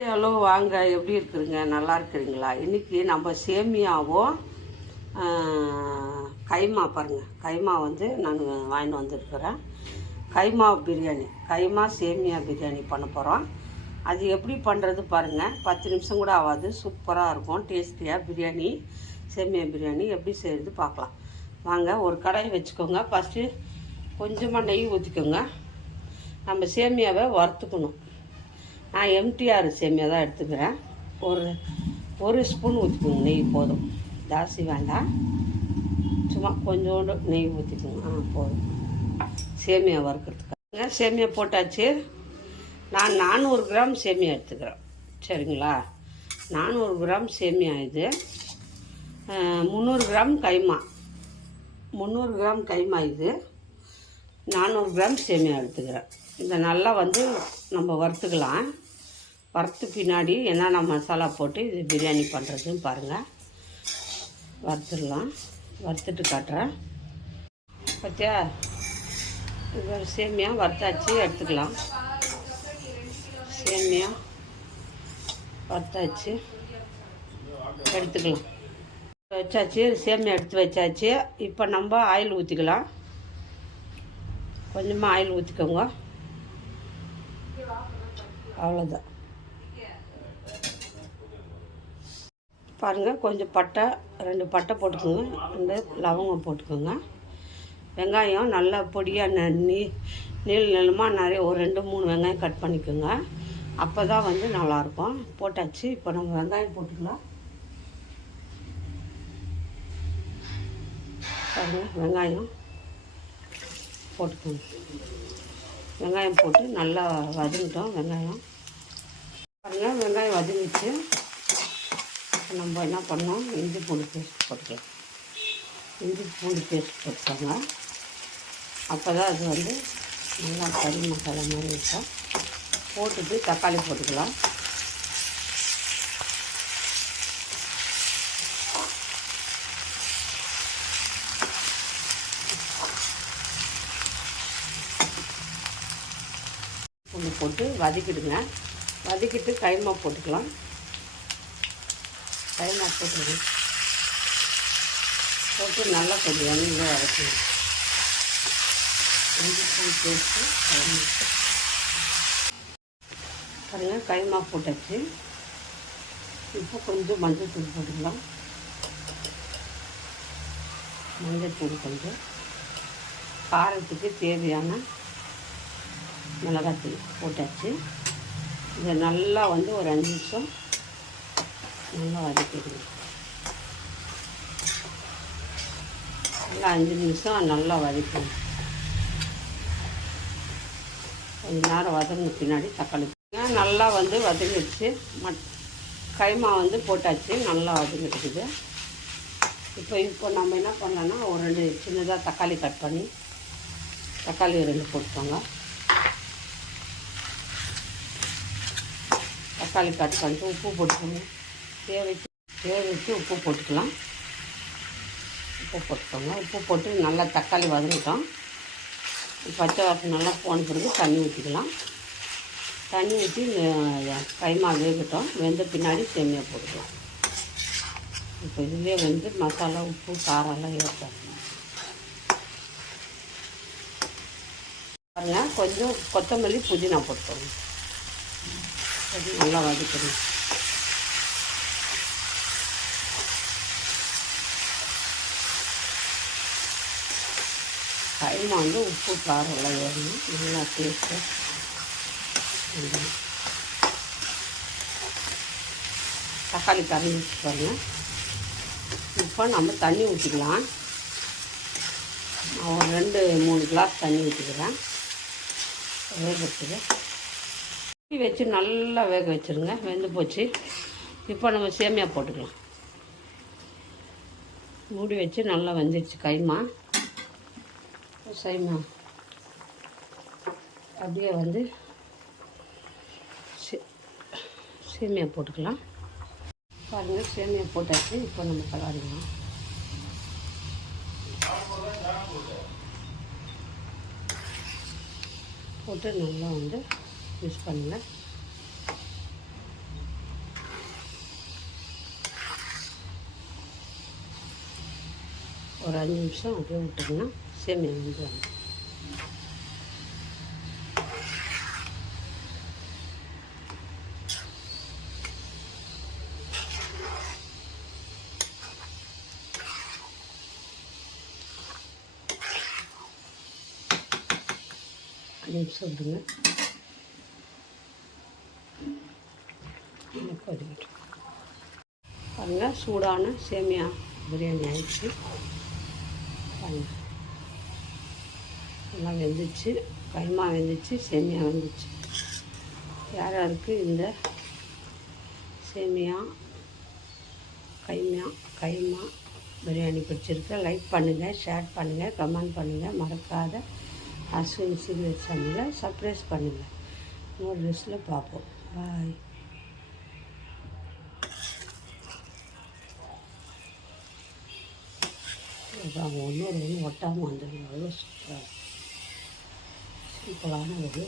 Hello வாங்க எப்படி இருக்கிறீங்க நல்லா இருக்கிறீங்களா இன்றைக்கி நம்ம சேமியாவும் கைமா பாருங்கள் கைமா வந்து நான் வாங்கிட்டு வந்திருக்கிறேன். கைமா பிரியாணி. கைமா சேமியா பிரியாணி பண்ண போகிறோம் அது எப்படி பண்ணுறது பாருங்கள் பத்து நிமிஷம் கூட ஆகாது. சூப்பராக இருக்கும். டேஸ்டியாக பிரியாணி சேமியா பிரியாணி எப்படி செய்கிறது பார்க்கலாம். வாங்க ஒரு கடாய் வச்சுக்கோங்க. ஃபஸ்ட்டு கொஞ்சமாக நெய் ஊற்றிக்கோங்க நம்ம சேமியாவை வறுத்துக்கணும். நான் எம்டிஆர் சேமியா தான் எடுத்துக்கிறேன். ஒரு ஒரு ஸ்பூன் ஊற்றிக்கோங்க நெய் போதும். ஜாஸ்தி வேண்டாம். சும்மா கொஞ்சோண்டு நெய் ஊற்றிக்கோங்க ஆ போதும். சேமியா வறுக்கிறதுக்காக. சேமியா போட்டாச்சு. நான் நானூறு கிராம் சேமியா எடுத்துக்கிறேன். சரிங்களா? நானூறு கிராம் சேமியா இது. முந்நூறு கிராம் கைமா. முந்நூறு கிராம் கைமா இது. நானூறு கிராம் சேமியா எடுத்துக்கிறேன். இதை நல்லா வந்து நம்ம வறுத்துக்கலாம். வறுத்து பின்னாடி என்னென்ன மசாலா போட்டு இது பிரியாணி பண்ணுறதுன்னு பாருங்கள் வறுத்துடலாம். வறுத்துட்டு காட்டுறேன். பார்த்தியா இது சேமியா வறுத்தாச்சு எடுத்துக்கலாம். சேமியா வறுத்தாச்சு எடுத்துக்கலாம். வச்சாச்சு சேமியா எடுத்து வச்சாச்சு. இப்போ நம்ம ஆயில் ஊற்றிக்கலாம் கொஞ்சமாக ஆயில் ஊற்றிக்கோங்க அவ்வளோதான் பாருங்கள் கொஞ்சம் பட்டை ரெண்டு பட்டை போட்டுக்கோங்க. ரெண்டு லவங்கம் போட்டுக்கோங்க. வெங்காயம் நல்லா பொடியாக ந நீ நீள் நிலமாக நிறைய ஒரு ரெண்டு மூணு வெங்காயம் கட் பண்ணிக்கோங்க. அப்போ தான் வந்து நல்லாயிருக்கும். போட்டாச்சு. இப்போ நம்ம வெங்காயம் போட்டுக்கலாம். பாருங்கள் வெங்காயம் போட்டுக்கோங்க. வெங்காயம் போட்டு நல்லா வதங்கிட்டோம் வெங்காயம். பாருங்கள் வெங்காயம் வதங்கிச்சு நம்ம என்ன பண்ணோம்? இஞ்சி பூண்டு பேஸ்ட் போட்டுக்கலாம் இஞ்சி பூண்டு பேஸ்ட் போட்டுக்கோங்க. அப்போ தான் அது வந்து நல்லா கறி மசாலா மாதிரி இருக்கும். போட்டுட்டு தக்காளி போட்டுக்கலாம். பூண்டு போட்டு வதக்கிடுங்க. வதக்கிட்டு கைமா போட்டுக்கலாம். கைமா போட்டுருங்க போட்டு நல்லா கொஞ்சம் எண்ணெயில் வதக்கணும் இஞ்சி பூண்டு பேஸ்ட்டு பாருங்கள் கைமா போட்டாச்சு. இப்போ கொஞ்சம் மஞ்சள் தூள் போட்டுக்கலாம். மஞ்சள் தூள் கொஞ்சம். காரத்துக்கு தேவையான மிளகாத்தூள் போட்டாச்சு. இதை நல்லா வந்து ஒரு அஞ்சு நிமிஷம் நல்லா வதக்கிடுங்க. நல்லா அஞ்சு நிமிஷம் நல்லா வதக்கணும். கொஞ்ச நேரம் வதங்கின பின்னாடி தக்காளி நல்லா வந்து வதங்கிடுச்சு. மட் கைமா வந்து போட்டாச்சு. நல்லா வதங்கிட்டுக்குது இப்போ இப்போ நம்ம என்ன பண்ணலான்னா ஒரு ரெண்டு சின்னதாக தக்காளி கட் பண்ணி தக்காளி ரெண்டு போட்டுக்கோங்க. தக்காளி கட் பண்ணிட்டு உப்பு போட்டுக்கோங்க. தேவைக்கு தேவைக்கு உப்பு போட்டுக்கலாம். உப்பு போட்டுக்கோங்க. உப்பு போட்டு நல்லா தக்காளி வதங்கிட்டோம். பச்சை வாசம் நல்லா போன பிறகு தண்ணி ஊற்றிக்கலாம் தண்ணி ஊற்றி கைமா வேகட்டும். வெந்த பின்னாடி சேமியா போட்டுக்கலாம். இப்போ இதுலேயே வந்து மசாலா உப்பு காரம்லாம் ஏற்றாங்க பாருங்கள் கொஞ்சம் கொத்தமல்லி புதினா போட்டுக்கோங்க. நல்லா வதக்கணும். கைமா வந்து உப்பு காரம் ஏறணும் நல்லா டேஸ்ட்டு தக்காளி கறி பாருங்க இப்போ நம்ம தண்ணி ஊற்றிக்கலாம் நான் ஒரு ரெண்டு மூணு கிளாஸ் தண்ணி ஊற்றிக்கிறேன் வேகத்துக்கு மூடி வச்சு நல்லா வேக வச்சுருங்க. வெந்து போச்சு. இப்போ நம்ம சேமியா போட்டுக்கலாம். மூடி வச்சு நல்லா வெந்துடுச்சு கைமா. சைமா அப்படியே வந்து சேமியா போட்டுக்கலாம். பாருங்கள் சேமியா போட்டாச்சு. இப்போ நம்ம கலாடிக்கலாம் போட்டு நல்லா வந்து மிக்ஸ் பண்ணுங்கள் ஒரு அஞ்சு நிமிஷம் அப்படியே விட்டுக்கலாம் விட்டிங்கன்னா சேமியா வந்து அஞ்சு நிமிஷம் விடுங்க நல்லா கொதிக்கட்டும் பாருங்கள் சூடான சேமியா பிரியாணி ஆயிடுச்சு பாருங்கள் நல்லா வெந்துச்சு. கைமா வெந்துச்சு சேமியா வெந்துச்சு. யார் யாருக்கு இந்த சேமியா கைமா கைமா பிரியாணி பிடிச்சிருக்கு? லைக் பண்ணுங்கள் ஷேர் பண்ணுங்கள் கமெண்ட் பண்ணுங்கள் மறக்காத அஸ்வின் சீரியல் சேனலை சப்ரைஸ் பண்ணுங்கள் இன்னொரு ட்ரெஸ்ஸில் பார்ப்போம். பாய். அவங்க ஒன்று ஒட்டாமல் வந்துடுங்க அவ்வளோ சூப்பராக சிம்பிளான ஒரு